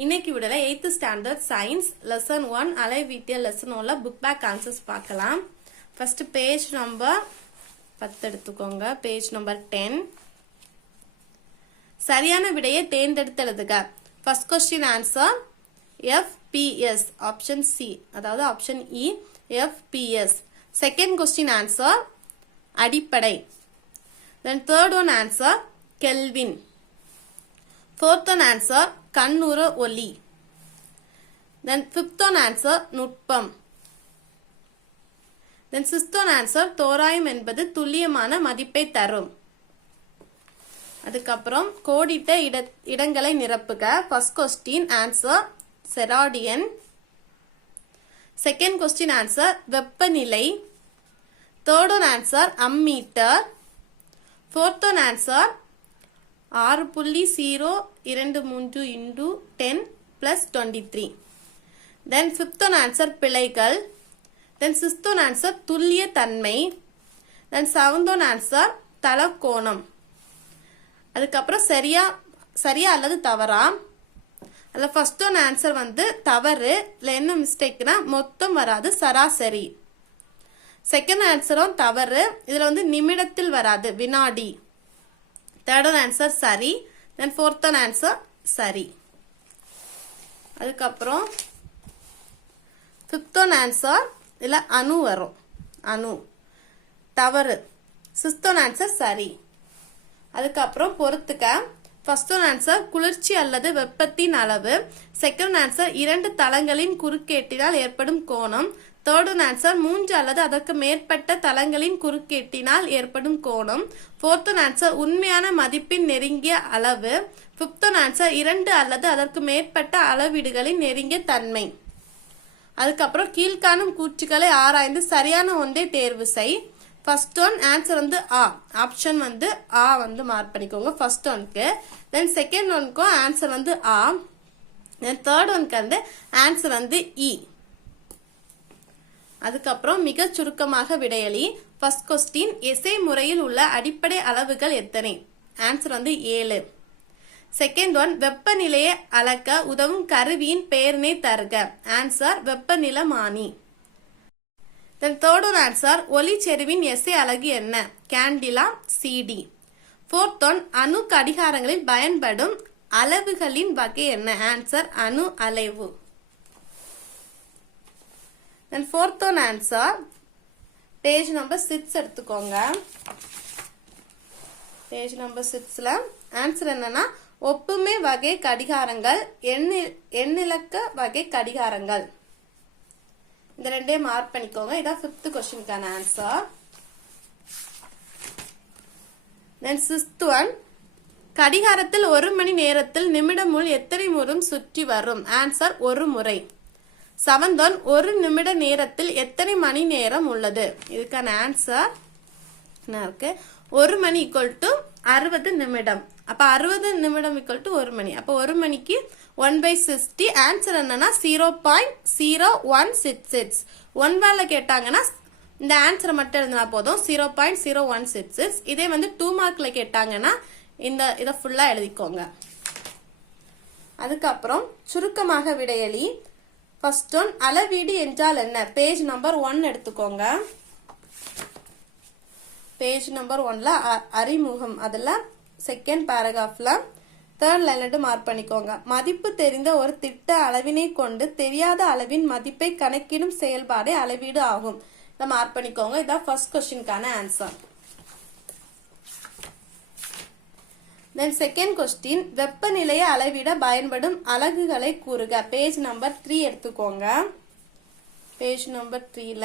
இன்னைக்கு விடல 8th standard science lesson 1 அலைவீட்டியல் லெசன் 1ல புக் பேக் ஆன்சர்ஸ் பார்க்கலாம். ஃபர்ஸ்ட் பேஜ் நம்பர் 10 எடுத்துக்கோங்க. Page number 10. சரியான விடையை தேர்ந்தெடுத்து எழுதுக. First question answer FPS option C, அதாவது option E FPS. Second question answer அடிப்படை. Then third one answer Kelvin. fourth one answer கண்ணுற ஒளி. then fifth one answer நுட்பம். then sixth one answer தோராயம் என்பது துல்லியமான மதிப்பை தரும். அதுக்கப்புறம் கோடிட்ட இடங்களை நிரப்புக. first question answer செராடியன். second question answer வெப்பநிலை. third one answer ammeter. fourth one answer 6.023 into 10 plus 23. Then fifth one answer பிழைகள். Then sixth one answer துல்லிய தன்மை. Then seventh one answer Talakona. அதுக்கப்புறம் சரியா அல்லது தவறா. அதில் ஃபர்ஸ்ட் ஒன் ஆன்சர் வந்து தவறு. இல்லை என்ன மிஸ்டேக்னா மொத்தம் வராது, சராசரி. செகண்ட் ஆன்சரும் தவறு. இதில் வந்து நிமிடத்தில் வராது, வினாடி. தேர்ட் ஒன் ஆன்சர் சரி. தென் ஃபோர்த் ஒன் ஆன்சர் சரி. அதுக்கப்புறம் ஃபிஃப்த் ஒன் ஆன்சர் இல்லை அணு வரும், அணு தவறு. சிக்ஸ்த் ஒன் ஆன்சர் சரி. அதுக்கப்புறம் பொறுத்துக்க. ஃபர்ஸ்ட் ஒன் ஆன்சர் குளிர்ச்சி அல்லது வெப்பத்தின் அளவு. செகண்ட் ஆன்சர் இரண்டு தளங்களின் குறுக்கேட்டினால் ஏற்படும் கோணம். தேர்ட் ஒன் ஆன்சர் 3 அல்லது அதற்கு மேற்பட்ட தளங்களின் குறுக்கேட்டினால் ஏற்படும் கோணம். ஃபோர்த் ஒன் ஆன்சர் உண்மையான மதிப்பின் நெருங்கிய அளவு. ஃபிஃப்த் ஒன் ஆன்சர் 2 அல்லது அதற்கு மேற்பட்ட அளவீடுகளின் நெருங்கிய தன்மை. அதுக்கப்புறம் கீழ்காணும் கூற்றுக்களை ஆராய்ந்து சரியான ஒன்றை தேர்வு செய். ஃபர்ஸ்ட் ஒன் ஆன்சர் வந்து ஆ, ஆப்ஷன் வந்து ஆ வந்து மார்க் பண்ணிக்கோங்க ஃபர்ஸ்ட் ஒன்க்கு. தென் செகண்ட் ஒன்க்கும் ஆன்சர் வந்து ஆ. தென் தேர்ட் ஒன்க்கு வந்து ஆன்சர் வந்து இ. அதுக்கப்புறம் மிக சுருக்கமாக விடையளி. ஃபர்ஸ்ட் கொஸ்டின் எஸ்ஏ முறையில் உள்ள அடிப்படை அளவுகள் எத்தனை? ஆன்சர் வந்து 7. செகண்ட் ஒன் வெப்பநிலையை அளக்க உதவும் கருவியின் பெயரினை தருக. ஆன்சர் வெப்பநிலமானி. தென் தேர்ட் ஒன் ஆன்சர் ஒளி செறிவின் எஸ்ஏ அலகு என்ன? Candela CD. ஃபோர்த் ஒன் அணு கடிகாரங்களில் பயன்படும் அளவுகளின் வகை என்ன? ஆன்சர் அணு அலைவு. then fourth one answer page number 6 எடுத்துக்கோங்க. page number 6ல ஆன்சர் என்னன்னா ஒப்புமை வகை கடிகாரங்கள், எண்ணிலக்க வகை கடிகாரங்கள். இந்த ரெண்டே மார்க் பண்ணிக்கோங்க. இதான் 5th क्वेश्चनக்கான answer. then 6th one கடிகாரத்தில் 1 மணி நேரத்தில் நிமிடமுள் எத்தனை முறை சுற்றி வரும்? ஆன்சர் 1 முறை. 7th one 1 நிமிட நேரத்தில் எத்தனை மணி நேரம் உள்ளது? இதுக்கான ஆன்சர் என்ன இருக்கு? 1 மணி ஈக்குவல் டு 60 நிமிடம். அப்ப 60 நிமிடம் ஈக்குவல் டு 1 மணி. அப்ப 1 மணிக்கு 1/60. ஆன்சர் என்னன்னா 0.0166. 1 வேல கேட்டாங்கன்னா இந்த ஆன்சரை மட்டும் எழுதினா போதும், 0.0166. இதே வந்து 2 மார்க்ல கேட்டாங்கன்னா இதை ஃபுல்லா எழுதிக்கோங்க. அதுக்கப்புறம் சுருக்கமாக விடையளி. ஃபர்ஸ்ட் ஒன் அளவீடு என்றால் என்ன? பேஜ் நம்பர் 1 எடுத்துக்கோங்க. பேஜ் நம்பர் 1ல அறிமுகம், அதுல செகண்ட் பேராகிராஃப்ல தேர்ட் லைன்ல மார்க் பண்ணிக்கோங்க. மதிப்பு தெரிந்த ஒரு திட்ட அளவினை கொண்டு தெரியாத அளவின் மதிப்பை கணக்கிடும் செயல்பாடே அளவீடு ஆகும். இதை மார்க் பண்ணிக்கோங்க. இதான் ஃபர்ஸ்ட் क्वेश्चनக்கான ஆன்சர். தென் செகண்ட் क्वेश्चन வெப்பநிலையை அளவிட பயன்படும் அலகுகளை கூறுக. பேஜ் நம்பர் 3 எடுத்துக்கோங்க. பேஜ் நம்பர் 3ல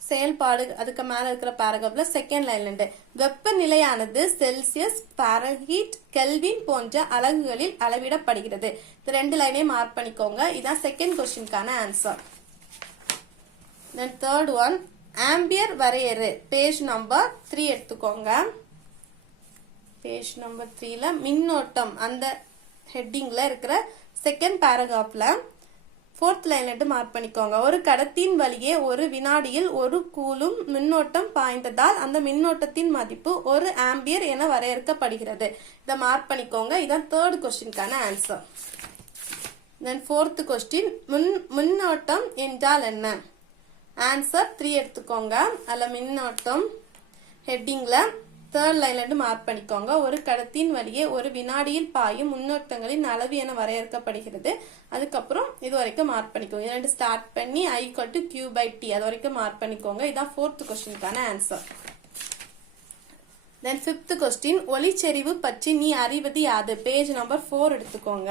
செயல்பாடு, அதுக்கு மேல இருக்கிற பேராகிராஃப்ல செகண்ட் லைன்ல இருந்து வெப்பநிலையானது செல்சியஸ், பாரன்ஹீட், கெல்வின் போன்ற அலகுகளில் அளவிடப்படுகிறது. இந்த 2 லைனையும் மார்க் பண்ணிக்கோங்க. இதான் செகண்ட் क्वेश्चनக்கான answer. Then third one ampere வரையறு. பேஜ் நம்பர் 3 எடுத்துக்கோங்க. பேஜ் நம்பர் 3ல மின்னோட்டம் அந்த ஹெட்டிங்ல இருக்கிற செகண்ட் பேராகிராஃப்ல 4th லைன்ல இருந்து மார்க் பண்ணிக்கோங்க. ஒரு கடத்தியின் வழியே ஒரு வினாடியில் 1 கூலும் மின்னோட்டம் பாய்ந்ததால் அந்த மின்னோட்டத்தின் மதிப்பு 1 ஆம்பியர் என வரையறுக்கப்படுகிறது. இதை மார்க் பண்ணிக்கோங்க. இதான் 3rd கொஸ்டினுக்கான ஆன்சர். தென் 4th கொஸ்டின், மின்னோட்டம் என்றால் என்ன? ஆன்சர் 3 எடுத்துக்கோங்க. அதில் மின்னோட்டம் ஹெட்டிங்ல 3rd லைன்ல இருந்து மார்க் பண்ணிக்கோங்க. ஒரு கடத்தின் வழியே ஒரு வினாடியில் பாயும் மின்னோட்டங்களின் அளவு என வரையறுக்கப்படுகிறது. அதுக்கப்புறம் இது வரைக்கும் மார்க் பண்ணிக்கோங்க. இது ஸ்டார்ட் பண்ணி I = Q/T அது வரைக்கும் மார்க் பண்ணிக்கோங்க. இதான் 4th கொஸ்டினுக்கான ஆன்சர். தென் 5th கொஸ்டின், ஒளிச்செறிவு பற்றி நீ அறிவது யாது? பேஜ் நம்பர் 4 எடுத்துக்கோங்க.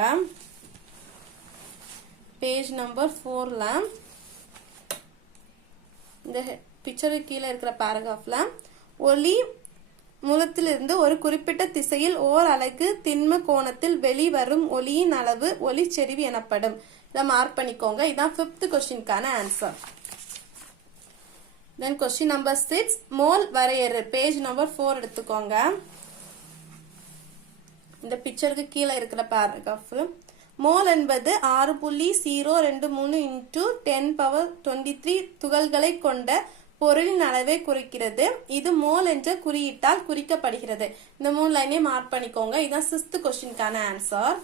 பேஜ் நம்பர் 4ல இந்த பிக்சருக்கு கீழே இருக்கிற பேராகிராஃப்ல ஒளி மூலத்திலிருந்து ஒரு குறிப்பிட்ட திசையில் ஓர் அலகு திண்ம கோணத்தில் வெளிவரும் ஒளியின் அளவு ஒளிச்செறிவு எனப்படும். இதை மார்க் பண்ணிக்கோங்க. இதான் 5th கொஸ்டினுக்கான answer. Then question number 6, mole வரையறு. பேஜ் நம்பர் 4 எடுத்துக்கோங்க. இந்த பிக்சருக்கு கீழே இருக்கிற பேராகிராஃப், மோல் என்பது 6.023 × 10⁻23 துகள்களை கொண்ட பொருளின் அளவை குறிக்கிறது. இது மோல் என்ற குறியீட்டால் குறிக்கப்படுகிறது. இந்த 3 லைனே மார்க் பண்ணிக்கோங்க. இதுதான் 6th கொஸ்டினுக்கான ஆன்சர்.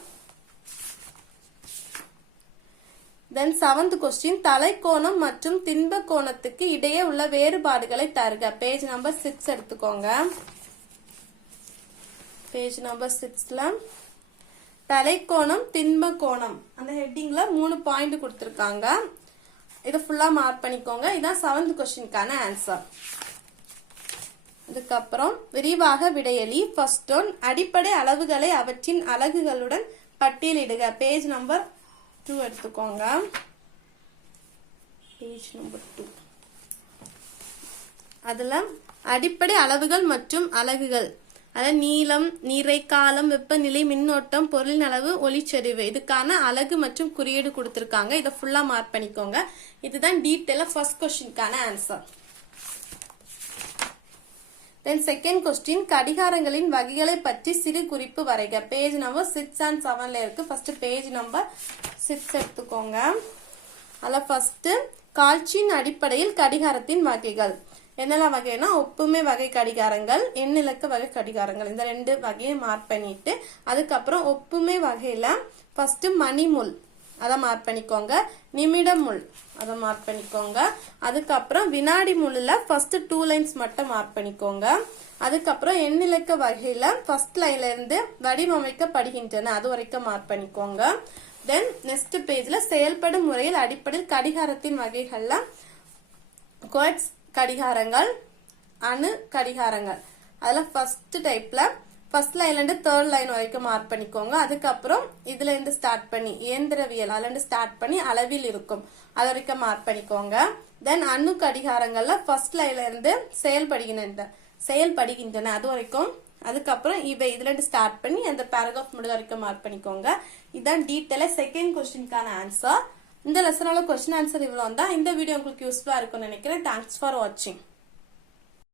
தென் 7th கொஸ்டின், தலைக்கோணம் மற்றும் திண்ம கோணத்துக்கு இடையே உள்ள வேறுபாடுகளை தருக. பேஜ் நம்பர் 6 எடுத்துக்கோங்க. பேஜ் நம்பர் 6ல தலைக்கோணம் திண்ம கோணம் அந்த ஹெட்டிங்ல 3 பாயிண்ட் கொடுத்திருக்காங்க. இதை ஃபுல்லா மார்க் பண்ணிக்கோங்க. இதான் 7th கொஸ்டினுக்கான ஆன்சர். அதுக்கப்புறம் விரிவாக விடையளி. ஃபர்ஸ்ட் ஒன், அடிப்படை அளவுகளை அவற்றின் அலகுகளுடன் பட்டியலிடுக. பேஜ் நம்பர் 2 எடுத்துக்கோங்க. பேஜ் நம்பர் 2 அதுல அடிப்படை அளவுகள் மற்றும் அலகுகள், அதாவது நீளம், நிறை, காலம், வெப்பநிலை, மின்னோட்டம், பொருளின் அளவு, ஒளிச்செறிவு, இதுக்கான அலகு மற்றும் குறியீடு கொடுத்திருக்காங்க. இதை ஃபுல்லா மார்க் பண்ணிக்கோங்க. இதுதான் டீட்டெயிலா ஃபர்ஸ்ட் கொஸ்டினுக்கான ஆன்சர். தென் செகண்ட் கொஸ்டின், கடிகாரங்களின் வகைகளை பற்றி சிறு குறிப்பு வரைக. பேஜ் நம்பர் 6 and 7ல இருக்கு. ஃபர்ஸ்ட் பேஜ் நம்பர் 6 எடுத்துக்கோங்க. அதில் ஃபர்ஸ்ட், காட்சியின் அடிப்படையில் கடிகாரத்தின் வகைகள். என்னெல்லாம் வகைனா, ஒப்புமை வகை கடிகாரங்கள், எண்ணிலக்க வகை கடிகாரங்கள், இந்த 2 வகையை மார்க் பண்ணிட்டு அதுக்கப்புறம் ஒப்புமை வகையில ஃபர்ஸ்ட் மணிமுள் அதை மார்க் பண்ணிக்கோங்க. நிமிட முள் அதை மார்க் பண்ணிக்கோங்க. அதுக்கப்புறம் வினாடி முள்ளுல ஃபர்ஸ்ட் 2 லைன்ஸ் மட்டும் மார்க் பண்ணிக்கோங்க. அதுக்கப்புறம் எண்ணிலக்க வகையில ஃபர்ஸ்ட் லைன்ல இருந்து வடிவமைக்கப்படுகின்றன அது வரைக்கும் மார்க் பண்ணிக்கோங்க. தென் நெக்ஸ்ட் பேஜ்ல செயல்படும் முறையில் அடிப்படையில் கடிகாரத்தின் வகைகள்ல குவார்ட்ஸ் கடிகாரங்கள், அணு கடிகாரங்கள், அதுல ஃபர்ஸ்ட் டைப்ல ஃபர்ஸ்ட் லைன்ல இருந்து 3rd லைன் வரைக்கும் மார்க் பண்ணிக்கோங்க. அதுக்கப்புறம் இதுல இருந்து ஸ்டார்ட் பண்ணி இயந்திரவியல் அதுல இருந்து ஸ்டார்ட் பண்ணி அளவில் இருக்கும் அது வரைக்கும் மார்க் பண்ணிக்கோங்க. தென் அணு கடிகாரங்கள்ல ஃபர்ஸ்ட் லைன்ல இருந்து செயல்படுகின்றன அது வரைக்கும். அதுக்கப்புறம் இதுல இருந்து ஸ்டார்ட் பண்ணி அந்த பேராகிராஃப் முடிஞ்ச வரைக்கும் மார்க் பண்ணிக்கோங்க. இதான் டீட்டெயிலா செகண்ட் கொஸ்டினுக்கான ஆன்சர். இந்த லெசனோட கொஸ்டின் ஆன்சர் இவ்வளவு தான். இந்த வீடியோ உங்களுக்கு யூஸ்ஃபுல்லா இருக்கும்னு நினைக்கிறேன். தேங்க்ஸ் ஃபார் வாட்சிங்.